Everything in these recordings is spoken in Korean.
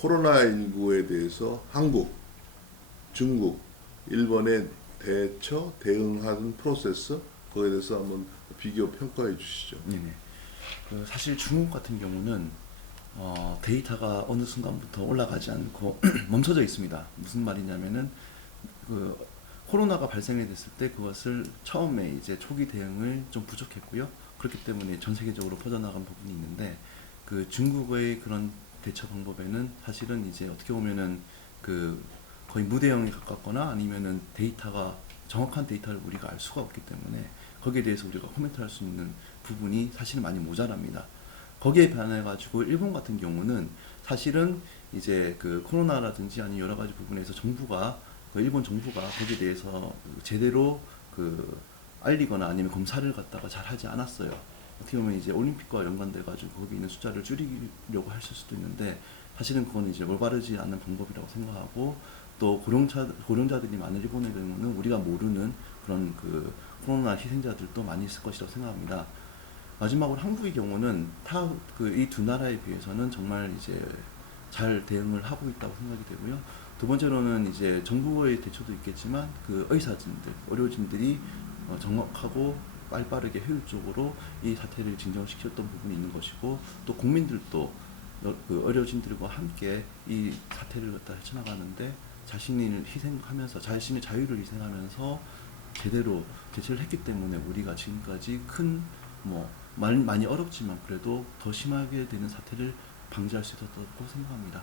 코로나19에 대해서 한국, 중국, 일본의 대처, 대응하는 프로세스 거기에 대해서 한번 비교 평가해 주시죠. 네네. 그 사실 중국 같은 경우는 어, 데이터가 어느 순간부터 올라가지 않고 멈춰져 있습니다. 무슨 말이냐면은 그 코로나가 발생이 됐을 때 그것을 처음에 이제 초기 대응을 좀 부족했고요. 그렇기 때문에 전 세계적으로 퍼져나간 부분이 있는데 그 중국의 그런 대처 방법에는 사실은 이제 어떻게 보면은 그 거의 무대형에 가깝거나 아니면은 데이터가 정확한 데이터를 우리가 알 수가 없기 때문에 거기에 대해서 우리가 코멘트할 수 있는 부분이 사실은 많이 모자랍니다. 거기에 반해 가지고 일본 같은 경우는 사실은 이제 그 코로나라든지 아니 여러 가지 부분에서 정부가 그 일본 정부가 거기에 대해서 제대로 그 알리거나 아니면 검사를 갖다가 잘 하지 않았어요. 어떻게 보면 이제 올림픽과 연관돼 가지고 거기 있는 숫자를 줄이려고 했을 수도 있는데 사실은 그건 이제 올바르지 않은 방법이라고 생각하고 또 고령자 고령자들이 많은 일본의 경우는 우리가 모르는 그런 그 코로나 희생자들도 많이 있을 것이라고 생각합니다. 마지막으로 한국의 경우는 타 그 이 두 나라에 비해서는 정말 이제 잘 대응을 하고 있다고 생각이 되고요. 두 번째로는 이제 정부의 대처도 있겠지만 그 의사진들, 의료진들이 어, 정확하고 빨빠르게 효율적으로 이 사태를 진정시켰던 부분이 있는 것이고 또 국민들도 여- 그 의료진들과 함께 이 사태를 갖다 헤쳐나가는데 자신을 희생하면서 자신의 자유를 희생하면서 제대로 대처를 했기 때문에 우리가 지금까지 큰뭐 많이 어렵지만 그래도 더 심하게 되는 사태를 방지할 수 있었다고 생각합니다.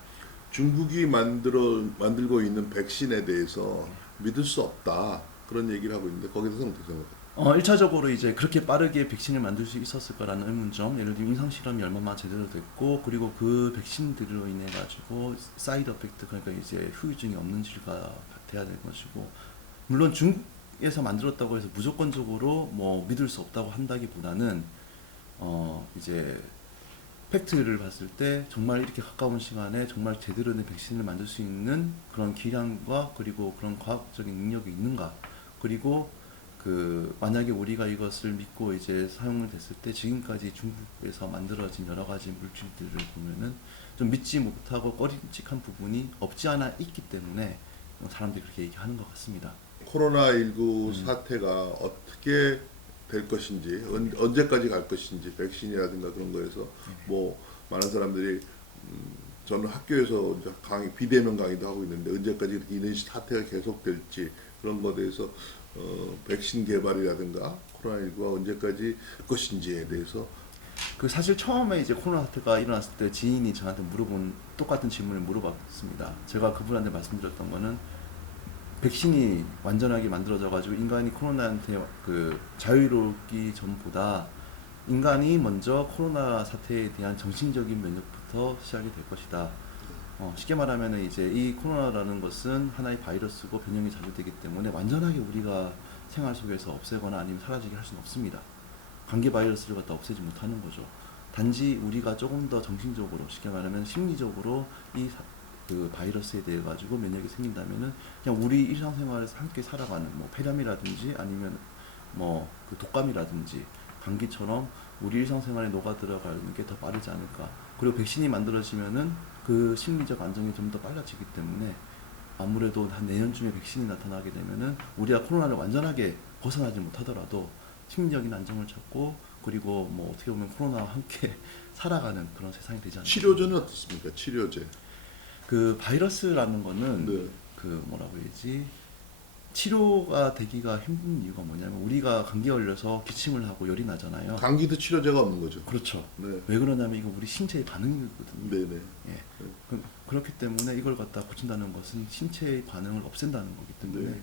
중국이 만들어 만들고 있는 백신에 대해서 믿을 수 없다 그런 얘기를 하고 있는데 거기에 대해서 어떻게 생각해요? 어, 1차적으로 이제 그렇게 빠르게 백신을 만들 수 있었을 거라는 의문점, 예를 들면 임상 실험이 얼마나 제대로 됐고, 그리고 그 백신들로 인해 가지고 사이드 어펙트 그러니까 이제 후유증이 없는지가 돼야 될 것이고, 물론 중국에서 만들었다고 해서 무조건적으로 뭐 믿을 수 없다고 한다기보다는 어 이제 팩트를 봤을 때 정말 이렇게 가까운 시간에 정말 제대로 된 백신을 만들 수 있는 그런 기량과 그리고 그런 과학적인 능력이 있는가. 그리고 그 만약에 우리가 이것을 믿고 이제 사용을 됐을 때 지금까지 중국에서 만들어진 여러 가지 물질들을 보면은 좀 믿지 못하고 꺼림칙한 부분이 없지 않아 있기 때문에 사람들이 그렇게 얘기하는 것 같습니다. 코로나19 음. 사태가 어떻게 될 것인지 언, 언제까지 갈 것인지 백신이라든가 그런 거에서 네. 뭐 많은 사람들이 음, 저는 학교에서 강의 비대면 강의도 하고 있는데 언제까지 이런 사태가 계속될지 그런 거에 대해서 어, 백신 개발이라든가 코로나19가 언제까지 될 것인지에 대해서 그 사실 처음에 이제 코로나 사태가 일어났을 때 지인이 저한테 물어본 똑같은 질문을 물어봤습니다. 제가 그분한테 말씀드렸던 거는 백신이 완전하게 만들어져 가지고 인간이 코로나한테 그 자유롭기 전보다 인간이 먼저 코로나 사태에 대한 정신적인 면역부터 시작이 될 것이다. 어, 쉽게 말하면 이제 이 코로나라는 것은 하나의 바이러스고 변형이 자주 되기 때문에 완전하게 우리가 생활 속에서 없애거나 아니면 사라지게 할 수는 없습니다. 감기 바이러스를 갖다 없애지 못하는 거죠. 단지 우리가 조금 더 정신적으로 쉽게 말하면 심리적으로 이그 바이러스에 대해 가지고 면역이 생긴다면은 그냥 우리 일상생활에서 함께 살아가는 뭐 폐렴이라든지 아니면 뭐 그 독감이라든지 감기처럼 우리 일상생활에 녹아 들어가는 게 더 빠르지 않을까. 그리고 백신이 만들어지면은 그 심리적 안정이 좀 더 빨라지기 때문에 아무래도 한 내년쯤에 백신이 나타나게 되면은 우리가 코로나를 완전하게 벗어나지 못하더라도 심리적인 안정을 찾고 그리고 뭐 어떻게 보면 코로나와 함께 살아가는 그런 세상이 되지 않을까. 치료제는 어떻습니까? 치료제. 그 바이러스라는 거는 네. 그 뭐라고 해야지 치료가 되기가 힘든 이유가 뭐냐면 우리가 감기 걸려서 기침을 하고 열이 나잖아요. 감기도 치료제가 없는 거죠. 그렇죠. 네. 왜 그러냐면 이거 우리 신체의 반응이거든요. 네네. 예. 그, 그렇기 때문에 이걸 갖다 고친다는 것은 신체의 반응을 없앤다는 거기 때문에 네.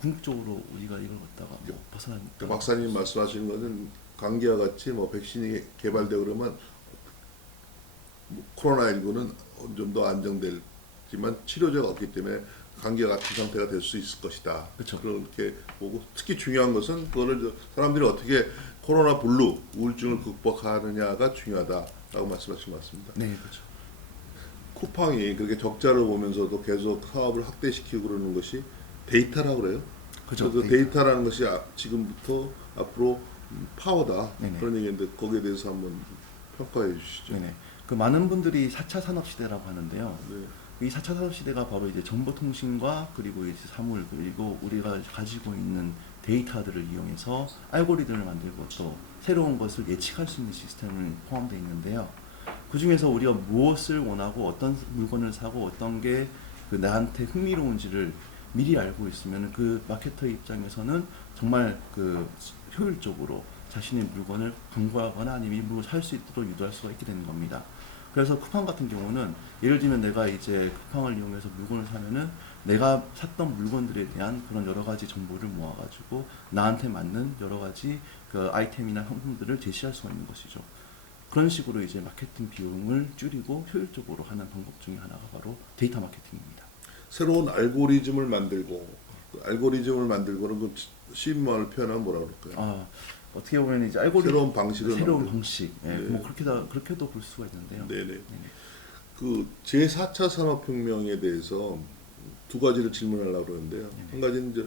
궁극적으로 우리가 이걸 갖다가 뭐 벗어나는 그 박사님 말씀하시는 것은 감기와 같이 뭐 백신이 개발되고 그러면 코로나 19는 좀 더 안정될지만 치료제가 없기 때문에 감기와 같은 상태가 될 수 있을 것이다. 그쵸. 그렇게 보고 특히 중요한 것은 그거를 저 사람들이 어떻게 코로나 블루 우울증을 극복하느냐가 중요하다라고 말씀하신 것 같습니다. 네, 그렇죠. 쿠팡이 그렇게 적자를 보면서도 계속 사업을 확대시키고 그러는 것이 데이터라고 그래요. 그죠. 그래서 데이터 라는 것이 아- 지금부터 앞으로 음, 파워다 네네. 그런 얘기인데 거기에 대해서 한번 평가해 주시죠. 네네. 그 많은 분들이 4차 산업 시대라고 하는데요. 네. 이 4차 산업 시대가 바로 이제 정보통신과 그리고 이제 사물 그리고 우리가 가지고 있는 데이터들을 이용해서 알고리즘을 만들고 또 새로운 것을 예측할 수 있는 시스템을 포함되어 있는데요. 그 중에서 우리가 무엇을 원하고 어떤 물건을 사고 어떤 게 그 나한테 흥미로운지를 미리 알고 있으면 그 마케터 입장에서는 정말 그 효율적으로 자신의 물건을 광고하거나 아니면 이 물건을 살수 있도록 유도할 수가 있게 되는 겁니다. 그래서 쿠팡 같은 경우는 예를 들면 내가 이제 쿠팡을 이용해서 물건을 사면은 내가 샀던 물건들에 대한 그런 여러 가지 정보를 모아가지고 나한테 맞는 여러 가지 그 아이템이나 상품들을 제시할 수가 있는 것이죠. 그런 식으로 이제 마케팅 비용을 줄이고 효율적으로 하는 방법 중에 하나가 바로 데이터 마케팅입니다. 새로운 알고리즘을 만들고 그 알고리즘을 만들고는 그 쉬운 말을 표현하면 뭐라 그럴까요? 아 어떻게 보면 이제 알고리즘 새로운 방식을 새로운 만들고. 방식, 예, 네. 뭐 그렇게도 그렇게도 볼 수가 있는데요. 네네. 네네. 그 제 4차 산업혁명에 대해서 두 가지를 질문하려고 그러는데요. 네네. 한 가지는 이제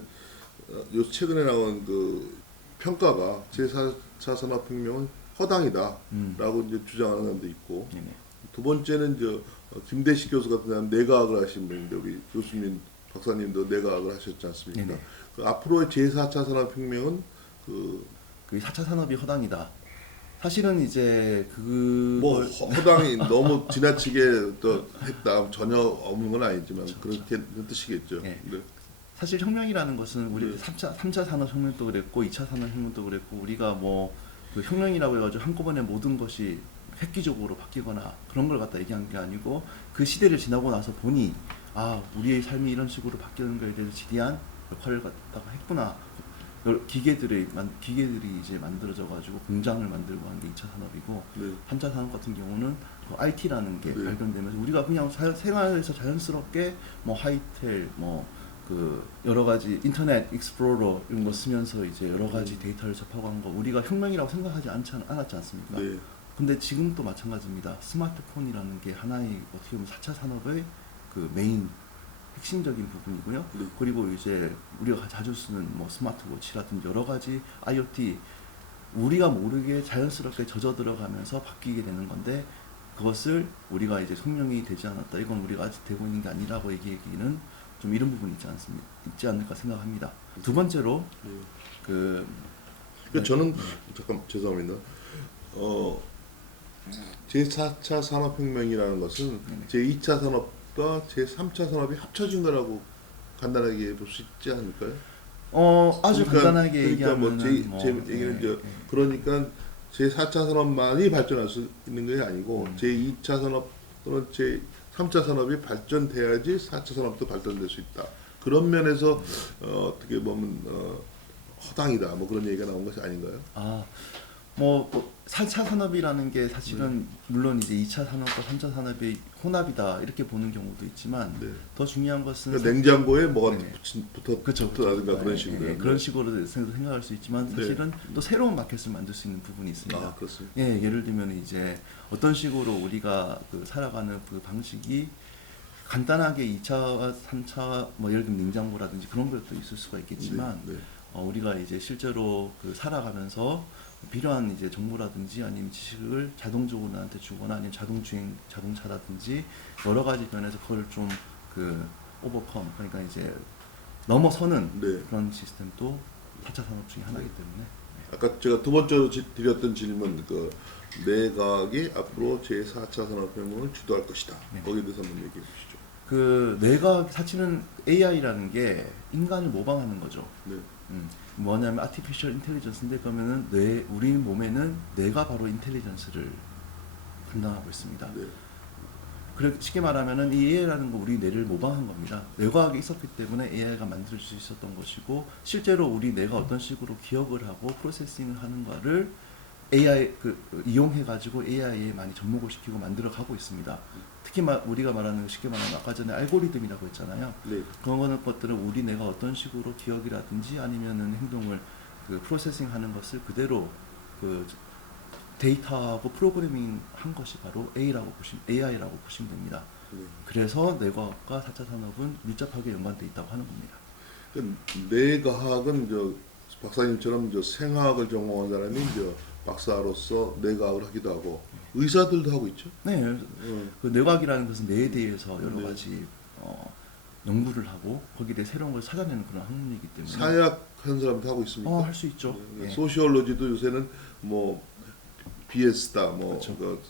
어, 요 최근에 나온 그 평가가 제 4차 산업혁명은 허당이다라고 음, 이제 주장하는 사람도 있고 네네. 두 번째는 저 어, 김대식 교수 같은 사람 내과학을 하신 분인데 우리 교수님 박사님도 내과학을 하셨지 않습니까? 그 앞으로의 제4차 산업혁명은 그 그 4차 산업이 허당이다. 사실은 이제 그뭐 허당이 너무 지나치게 또 했다 전혀 없는 건 아니지만 그렇게 뜻이겠죠. 예. 네. 사실 혁명이라는 것은 우리 네. 3차 3차 산업 혁명도 그랬고 2차 산업 혁명도 그랬고 우리가 뭐 그 혁명이라고 해가지고 한꺼번에 모든 것이 획기적으로 바뀌거나 그런 걸 갖다 얘기한 게 아니고 그 시대를 지나고 나서 보니 아 우리의 삶이 이런 식으로 바뀌는 거에 대해서 지대한 역할을 갖다가 했구나. 그 기계들이 만 기계들이 이제 만들어져 가지고 공장을 만들고 한게 2차 산업이고 네. 3차 산업 같은 경우는 그 IT라는 게 네. 발견되면서 우리가 그냥 사- 생활에서 자연스럽게 뭐 하이텔 뭐 그 여러 가지 인터넷 익스플로러 이런 거 쓰면서 이제 여러 가지 데이터를 접하고 한 거 우리가 혁명이라고 생각하지 않지, 않- 않았지 않습니까? 네. 근데 지금도 마찬가지입니다. 스마트폰이라는 게 하나의 어떻게 보면 4차 산업의 그 메인 핵심적인 부분이고요. 네. 그리고 이제 우리가 자주 쓰는 뭐 스마트워치라든지 여러 가지 IoT 우리가 모르게 자연스럽게 젖어 들어가면서 바뀌게 되는 건데 그것을 우리가 이제 성령이 되지 않았다. 이건 우리가 아직 되고 있는 게 아니라고 얘기하기는 좀 이런 부분이 있지 않습니까? 있지 않을까 생각합니다. 두 번째로 네. 그 그러니까 저는 잠깐 죄송합니다. 어, 제4차 산업혁명이라는 것은 네네. 제2차 산업 과 제3차 산업이 합쳐진 거라고 간단하게 볼 수 있지 않을까요? 어 아주 그러니까- 간단하게 그러니까 얘기하면 뭐 제, 제 얘기는 저 그러니까 제4차 산업만이 발전할 수 있는 게 아니고 음. 제2차 산업 또는 제3차 산업이 발전돼야지 4차 산업도 발전될 수 있다. 그런 면에서 어, 어떻게 보면 어, 허당이다. 뭐 그런 얘기가 나온 것이 아닌가요? 아, 뭐, 뭐 4차 산업이라는 게 사실은 물론 이제 2차 산업과 3차 산업의 혼합이다 이렇게 보는 경우도 있지만 네. 더 중요한 것은 그러니까 냉장고에 뭐가 네. 붙인, 붙어 그렇죠, 붙어라든가 그런 식으로 예, 예, 그런 식으로 생각할 수 있지만 네. 사실은 또 새로운 마켓을 만들 수 있는 부분이 있습니다. 아 그렇습니다. 예, 예를 들면 이제 어떤 식으로 우리가 그 살아가는 그 방식이 간단하게 2차와 3차 뭐 예를 들면 냉장고라든지 그런 것도 있을 수가 있겠지만 네, 네. 어, 우리가 이제 실제로 그 살아가면서 필요한 이제 정보라든지 아니면 지식을 자동적으로 나한테 주거나 아니면 자동 주행 자동차라든지 여러 가지 면에서 그걸 좀 그 오버컴 그러니까 이제 넘어서는 네. 그런 시스템도 4차 산업 중에 하나이기 때문에 아까 제가 두 번째로 지- 드렸던 질문 그 내각이 앞으로 제4차 산업혁명을 주도할 것이다. 네. 거기에 대해서 한번 얘기해 주시죠. 그 뇌가 사실은 AI라는 게 인간을 모방하는 거죠. 네. 음, 뭐냐면 아티피셜 인텔리전스인데 그러면은 뇌 우리 몸에는 뇌가 바로 인텔리전스를 담당하고 있습니다. 네. 그래 쉽게 말하면은 이 AI라는 거 우리 뇌를 모방한 겁니다. 뇌과학이 있었기 때문에 AI가 만들 수 있었던 것이고 실제로 우리 뇌가 어떤 식으로 기억을 하고 프로세싱을 하는 거를 AI 그 이용해 가지고 AI에 많이 접목을 시키고 만들어 가고 있습니다. 특히 마, 우리가 말하는 쉽게 말하면 아까 전에 알고리즘이라고 했잖아요. 네. 그런 것들은 우리 뇌가 어떤 식으로 기억이라든지 아니면은 행동을 그 프로세싱하는 것을 그대로 그 데이터하고 프로그래밍 한 것이 바로 A라고 보시면 AI라고 보시면 됩니다. 네. 그래서 뇌과학과 4차 산업은 밀접하게 연관돼 있다고 하는 겁니다. 그 뇌과학은 저 박사님처럼 저 생화학을 전공한 사람이 저 박사로서 내과학을 하기도 하고 의사들도 하고 있죠. 네, 음. 그 뇌과학이라는 것은 뇌에 대해서 여러 네. 가지 어, 연구를 하고 거기에 대해 새로운 걸 찾아내는 그런 학문이기 때문에 사약 한 사람도 하고 있습니까? 어, 할 수 있죠. 네, 예. 소시올로지도 요새는 뭐 BS다, 뭐 그렇죠. 그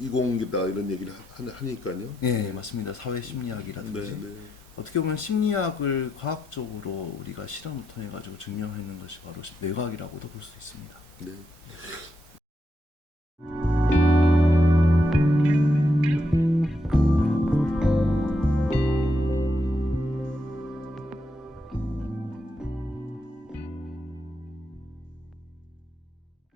이공기다 이런 얘기를 하, 하니까요. 예, 맞습니다. 사회 심리학이라든지 네, 네. 어떻게 보면 심리학을 과학적으로 우리가 실험을 통해 가지고 증명하는 것이 바로 뇌과학이라고도 볼 수 있습니다. 네.